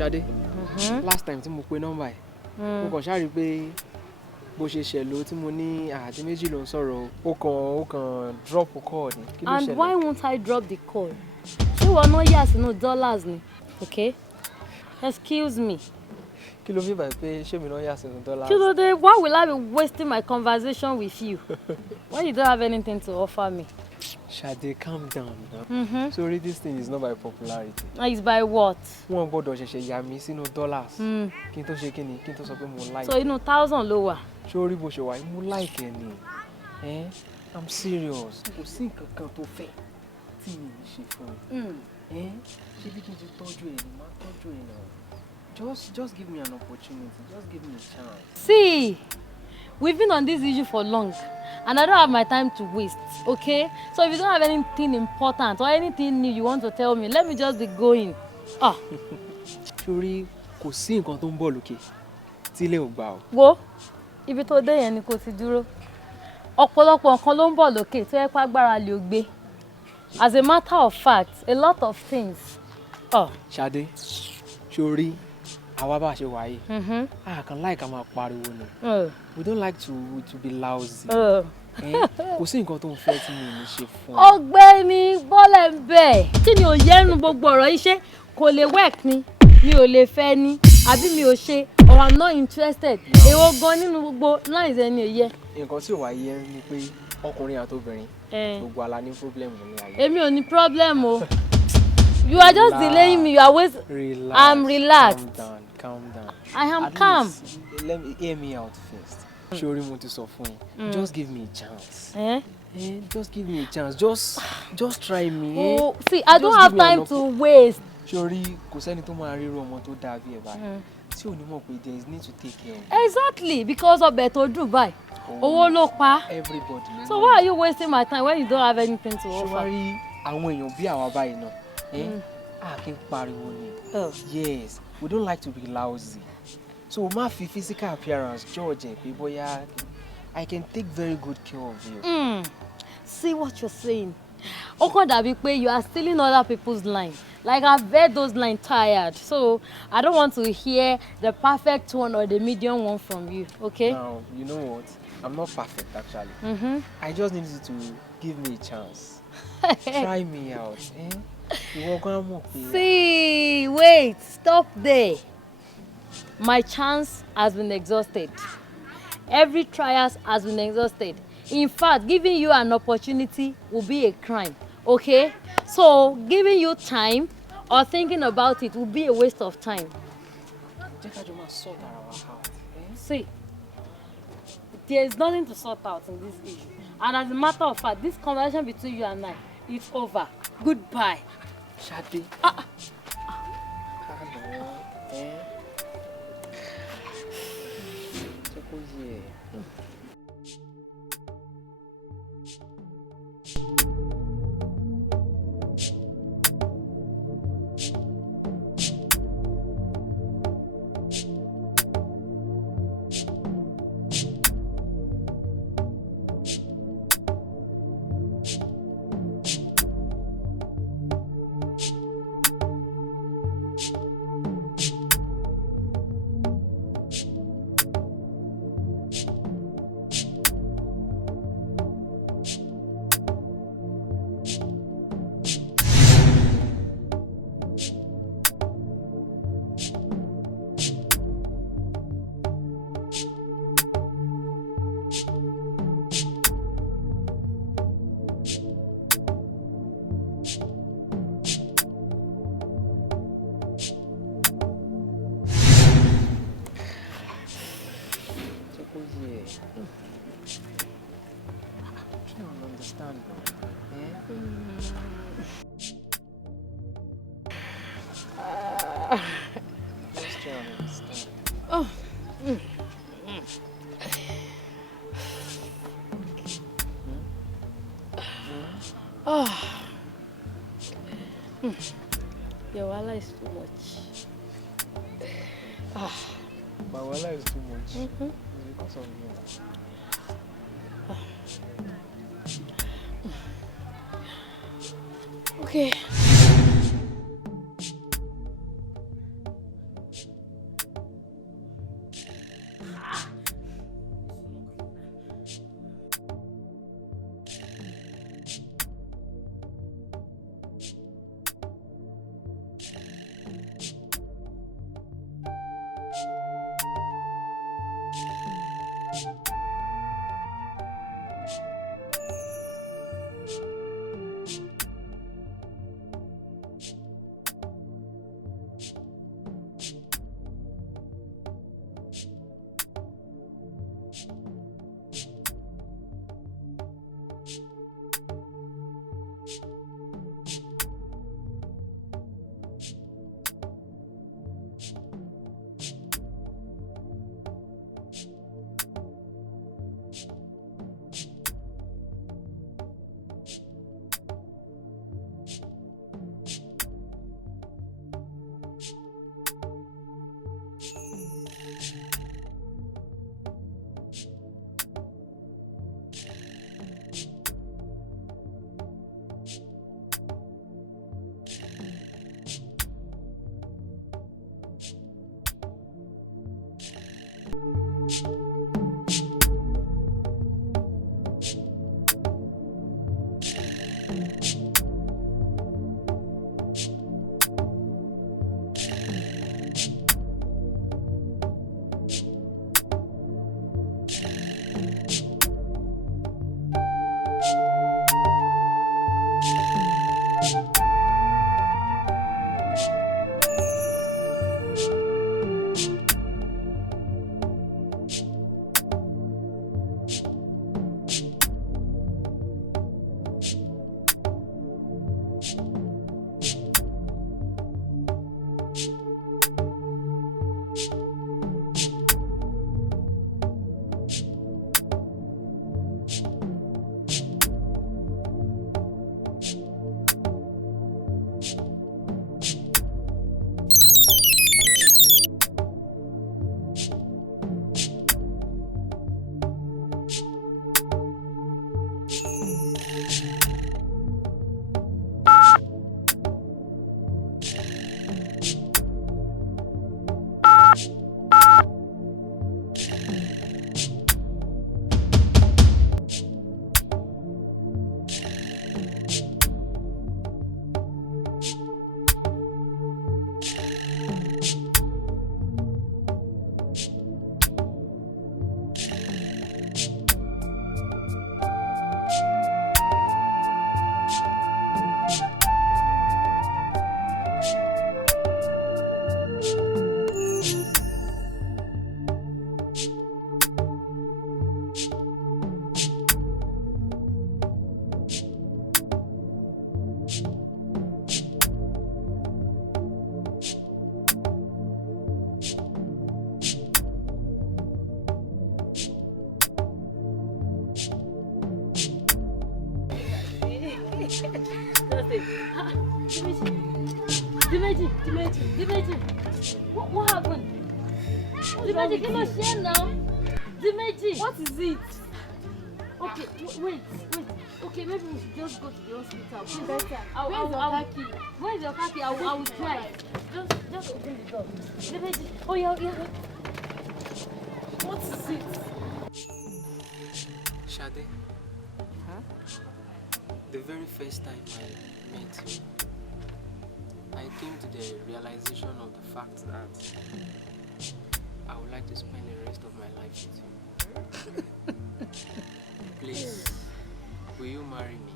Shade, last time tí mo pe number ẹ̀, mo kàn ṣáà rí pé bó ṣe ṣẹlò tí mo ní àti méjì ló ń sọ̀rọ̀ ó kàn drop call ni. Kí ló ṣẹlẹ̀? And why won't I drop the call? Ṣé wọ́n náà yà sínú dollars ni? Okay? Excuse me. Kí ló fi bàí pé ṣé mi náà yà sínú dollars? Kí ló dé? Why will I be wasting my conversation with you when you don't have anything to offer me? Shade, calm down now. Sorry, this thing is not by popularity. It's by what? Wọ́n gbọ́dọ̀ ṣẹ̀ṣẹ̀ yà mí sínú dollars. Kí n tó ṣe kí ni? Kí n tó sọ pé mo like. So inú 1,000 ló wà. Sorry bó ṣe wà, mo like ẹ ni. I'm serious. Kò sí nǹkan kan tó fẹ́ tí mi ò ṣe fún ẹ. Ṣé bí kí n ti tọ́jú ẹ ni? Máa tọ́jú ẹ náà. Just give me an opportunity. Just give me a chance. See, we've been on this issue for long, and I don't have my time to waste, okay? So if you don't have anything important or anything new you want to tell me, let me just be going. Sorry, kò sí nǹkan tó ń bọ̀ lókè tí ilé ò gbà o. Wo, ibi tó dé yẹn ni kò ti dúró. Ọ̀pọ̀lọpọ̀ nǹkan ló ń bọ̀ lókè tó yẹ pé agbára lè gbé. As a matter of fact, a lot of things. Shade, sorry. Àwa bá ṣe wà yìí. I can like am pariwo ni. We don't like to be lousy. Kò sí nǹkan tó ń fẹ́ tí mi ò ní ṣe fún ọ. Ọ̀gbẹ́ni bọ́lẹ̀ ń bẹ̀. Kí ni ò yẹnu gbogbo ọ̀rọ̀ iṣẹ́ kò lè work ni mi ò lè fẹ́ ni àbí mi ò ṣe or I'm not interested. Èwo gan nínú gbogbo lines ẹni ò yẹ. Nǹkan tí ò wá yẹ ni pé ọkùnrin àti obìnrin gbogbo ala ní problem ní ayé. Èmi ò ní problem o. You are just delaying me. You are always. Relax. I'm relaxed. Calm down. I am At calm. least, let me hear me out first. Sorry, mo ti sọ fún ẹ. Just give me a chance. Just give me a chance. Just try me. Oh, see, I don't have time to waste. Sorry, kò sẹ́ni tó máa ríro ọmọ tó dàbí ẹ̀ báyìí. Tí ò ní mọ̀ pé there is need to take care of. Exactly, because ọbẹ̀ tó dùn báyìí. Owó ló pa. Everybody. So why are you wasting my time when you don't have anything to offer? Sorry, àwọn èèyàn bí àwa báyìí náà. Kí n pariwo ni. Yes, we don't like to be lousy. So má fi physical appearance George pé bóyá I can take very good care of you. See what you're saying. Ó kàn dàbí pé you are stealing other people's line. Like I've read those lines tired. So I don't want to hear the perfect one or the medium one from you, okay? Now, you know what? I'm not perfect actually. I just need you to give me a chance. Try me out. See, wait, stop there. My chance has been exhausted. Every trial has been exhausted. In fact, giving you an opportunity will be a crime, okay? So, giving you time or thinking about it will be a waste of time. See, there is nothing to sort out in this issue. And as a matter of fact, this conversation between you and I is over. Goodbye. Shade. I don't understand. Just try to understand. Your wallet is too much. My wallet is too much. It's because of you. Okay. Dimeji, what happened? Dimeji, give us share now. Dimeji, what is it? Okay, wait. Okay, maybe we should just go to the hospital. Please, better. Where's your car key? I will try. Just open the door. Dimeji, oh yeah. What is it? Sade. Huh? The very first time I met you, I came to the realization of the fact that I would like to spend the rest of my life with you. Please, will you marry me?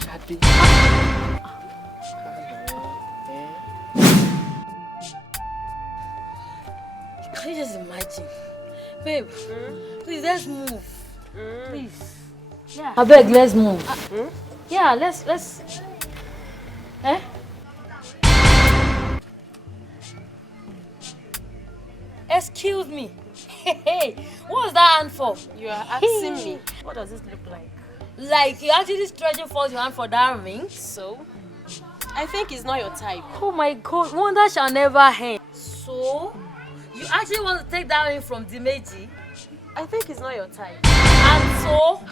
Sade. Can you just imagine? Babe, please, let's move. Please. Yeah. I beg, let's move. Yeah, let's. Eh? Excuse me. Hey, what was that hand for? You are asking me. What does this look like? Like you actually stretching forth your hand for that ring? So? I think it's not your type. Oh my God, wonder shall never end. So? You actually want to take that ring from Dimeji? I think it's not your type. And so?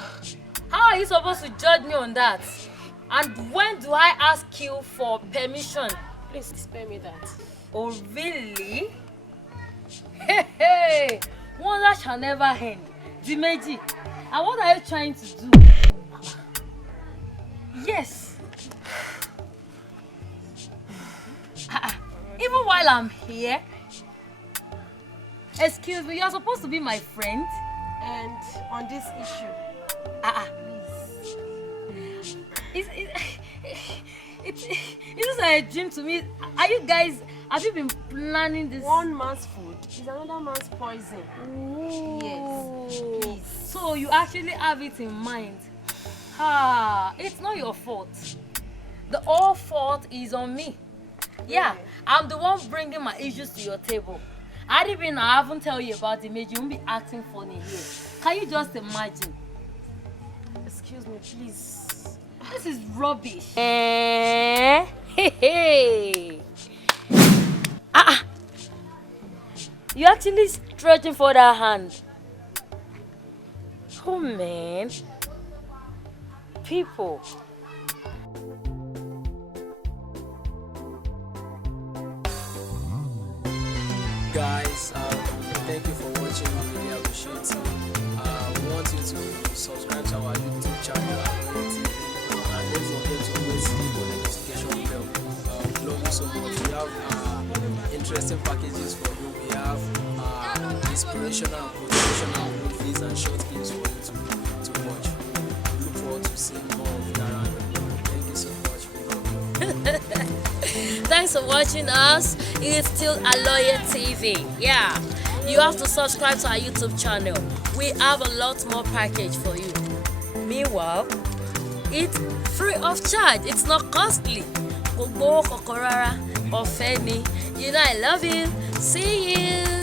How are you supposed to judge me on that? And when do I ask you for permission? Please spare me that. Oh, really? Hey, wonder shall never end. Dimeji, and what are you trying to do? Yes. Even while I'm here. Excuse me, you're supposed to be my friend. And on this issue, It's a dream to me. Are you guys, have you been planning this? one man's food is another man's poison. Ooh. Yes, please. So you actually have it in mind. It's not your fault. The whole fault is on me. Yeah, I'm the one bringing my issues to your table. I haven't tell you about the image. You won't be acting funny here. Can you just imagine? Excuse me, please. This is rubbish. Hey. You actually stretching for that hand. Oh man. People. Guys, thank you for watching. We really appreciate it. We want you to subscribe to our YouTube channel, AloyeTV, and don't forget to always click on the notification bell. We love you so much. We have interesting packages for you. We have inspirational and motivational movies and short clips for you to watch. We look forward to seeing more of you around. Thank you so much. We love you. Thanks for watching us. It's still AloyeTV. Yeah, you have to subscribe to our YouTube channel. We have a lot more package for you. Meanwhile, it's free of charge. It's not costly. You know I love you. See you.